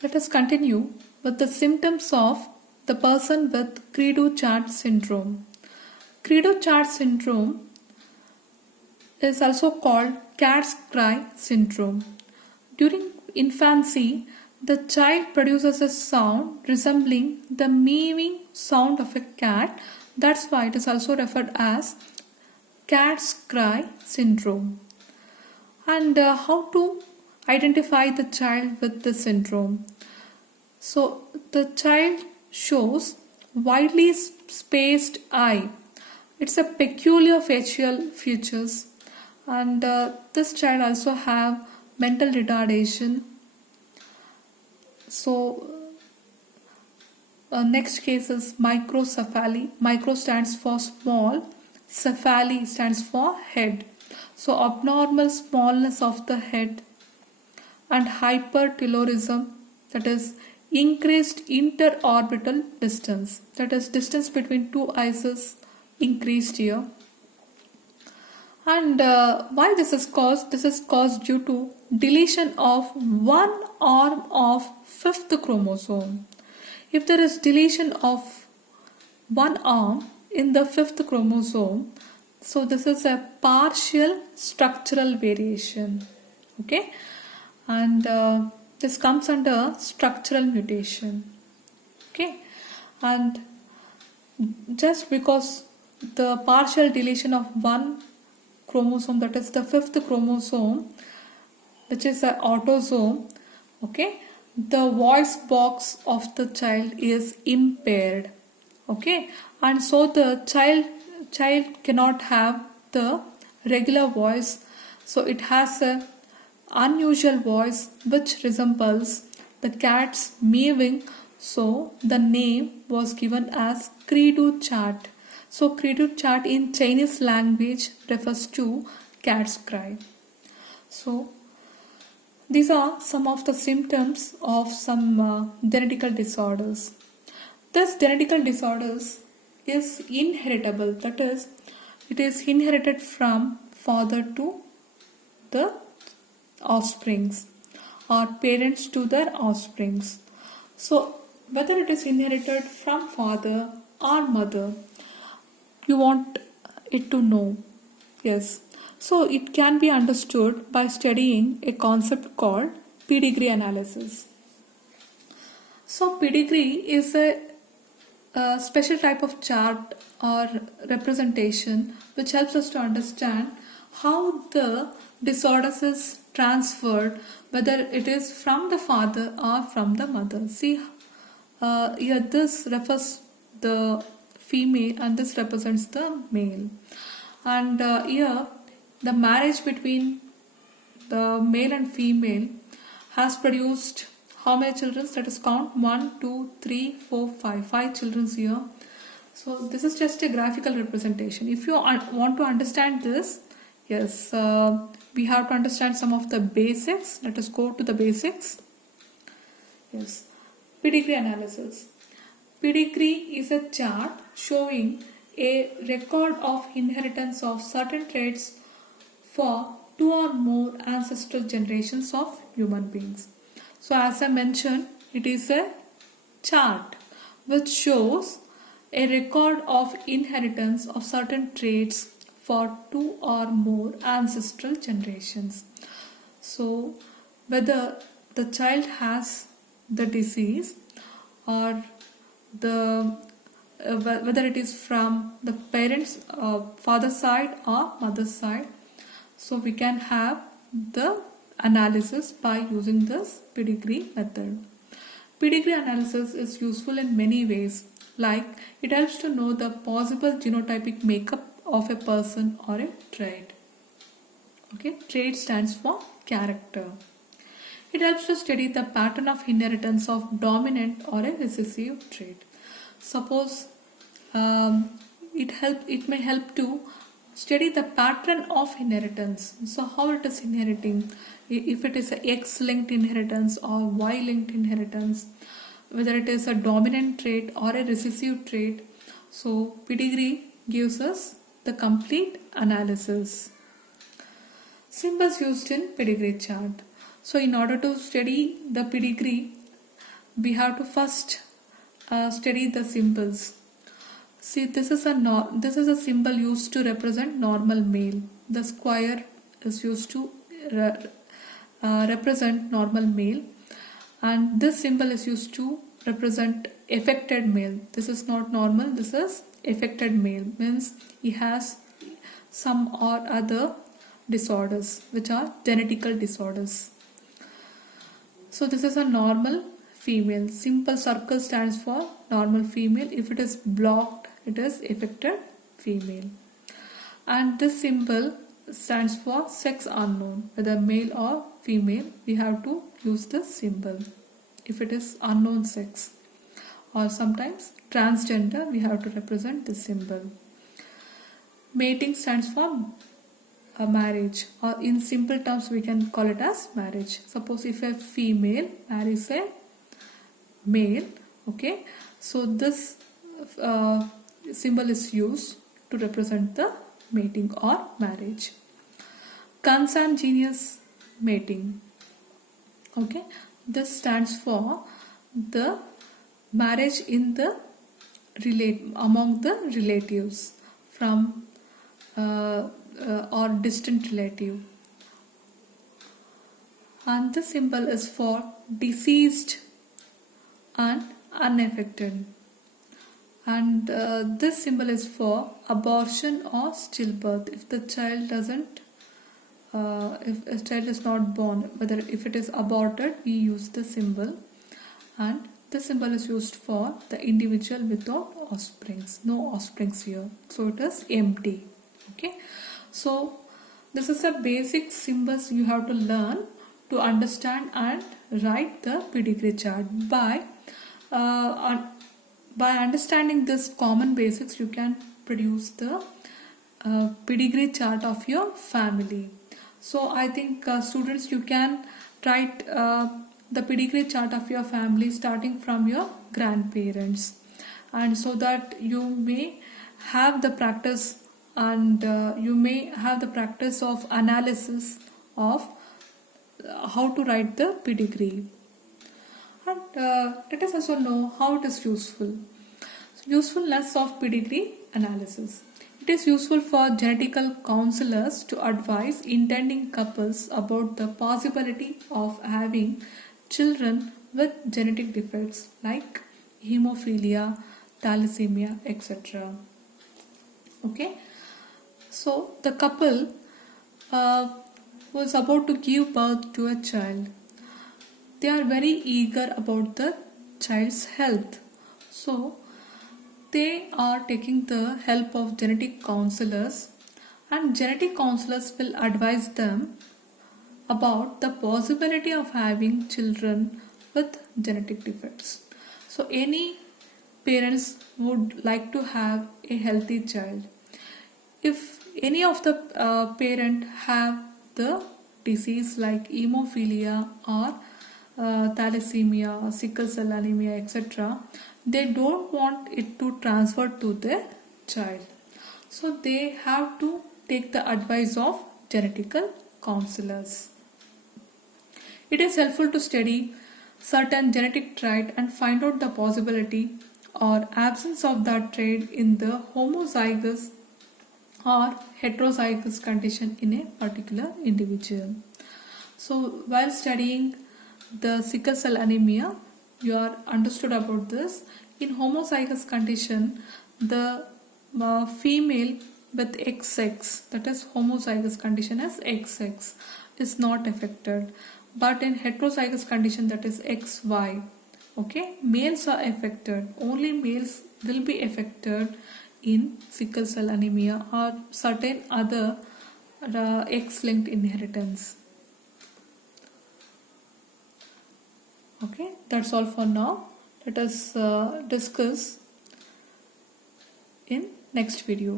Let us continue with the symptoms of the person with Cri-du-Chat syndrome. Cri-du-Chat syndrome is also called cat's cry syndrome. During infancy, the child produces a sound resembling the meowing sound of a cat. That's why it is also referred as cat's cry syndrome. And how to identify the child with this syndrome? So the child shows widely spaced eye. It's a peculiar facial features, and this child also have mental retardation. So next case is microcephaly. Micro stands for small, cephaly stands for head. So abnormal smallness of the head, and hypertelorism, that is increased interorbital distance, that is distance between two eyes is increased here. And why this is caused? This is caused due to deletion of one arm of fifth chromosome. If there is deletion of one arm in the fifth chromosome, so this is a partial structural variation. Okay, and this comes under structural mutation. Okay, and just because the partial deletion of one chromosome, that is the fifth chromosome, which is an autosome, okay, the voice box of the child is impaired. Okay, and so the child cannot have the regular voice, so it has a unusual voice which resembles the cat's meowing, so the name was given as Cri-du-Chat. So Cri-du-Chat in Chinese language refers to cat's cry. So these are some of the symptoms of some genetical disorders. This genetical disorders is inheritable, that is, it is inherited from father to the offsprings or parents to their offsprings. So whether it is inherited from father or mother, you want it to know. Yes. So it can be understood by studying a concept called pedigree analysis. So pedigree is a special type of chart or representation which helps us to understand how the disorders is transferred, whether it is from the father or from the mother. See, here this refers the female and this represents the male. And here the marriage between the male and female has produced how many children? Let us count 1, 2, 3, 4, 5. 5 children here. So this is just a graphical representation. If you want to understand this, yes, we have to understand some of the basics. Let us go to the basics. Yes, pedigree analysis. Pedigree is a chart showing a record of inheritance of certain traits for 2 or more ancestral generations of human beings. So as I mentioned, it is a chart which shows a record of inheritance of certain traits for 2 or more ancestral generations. So whether the child has the disease or whether it is from the parents father side or mother side, so we can have the analysis by using this pedigree method. Pedigree analysis is useful in many ways, like it helps to know the possible genotypic makeup of a person or a trait. Okay, trait stands for character. It helps to study the pattern of inheritance of dominant or a recessive trait. Suppose it may help to study the pattern of inheritance. So how it is inheriting, if it is a X-linked inheritance or Y-linked inheritance, whether it is a dominant trait or a recessive trait. So pedigree gives us the complete analysis. Symbols used in pedigree chart. So in order to study the pedigree, we have to first study the symbols. See, this is a symbol used to represent normal male. The square is used to represent normal male, and this symbol is used to represent affected male. This is not normal, this is affected male, means he has some or other disorders which are genetical disorders. So this is a normal female. Simple circle stands for normal female. If it is blocked, it is affected female. And this symbol stands for sex unknown, whether male or female. We have to use this symbol if it is unknown sex, or sometimes transgender, we have to represent this symbol. Mating stands for a marriage, or in simple terms we can call it as marriage. Suppose if a female marries a male, okay, so this symbol is used to represent the mating or marriage. Consanguineous mating, okay, this stands for the marriage in the among the relatives from or distant relative, and the symbol is for deceased and unaffected, and this symbol is for abortion or stillbirth. If the child doesn't if a child is not born, whether if it is aborted, we use the symbol, and the symbol is used for the individual without offsprings, no offsprings here, so it is empty. Okay, so this is a basic symbols you have to learn to understand and write the pedigree chart. By understanding this common basics, you can produce the pedigree chart of your family. So I think students, you can write the pedigree chart of your family starting from your grandparents, and so that you may have the practice, and you may have the practice of analysis of how to write the pedigree, and let us also know how it is useful. Usefulness of pedigree analysis. It is useful for genetical counselors to advise intending couples about the possibility of having children with genetic defects like hemophilia, thalassemia, etc. Okay, so the couple was about to give birth to a child. They are very eager about the child's health, so they are taking the help of genetic counselors, and genetic counselors will advise them about the possibility of having children with genetic defects. So any parents would like to have a healthy child. If any of the parent have the disease like hemophilia or thalassemia, sickle cell anemia, etc., they don't want it to transfer to their child. So they have to take the advice of genetical counselors. It is helpful to study certain genetic trait and find out the possibility or absence of that trait in the homozygous or heterozygous condition in a particular individual. So while studying the sickle cell anemia, you are understood about this. In homozygous condition, the female with XX, that is homozygous condition as XX, is not affected. But in heterozygous condition, that is XY, okay, males are affected. Only males will be affected in sickle cell anemia or certain other X-linked inheritance. Okay, that's all for now. Let us discuss in next video.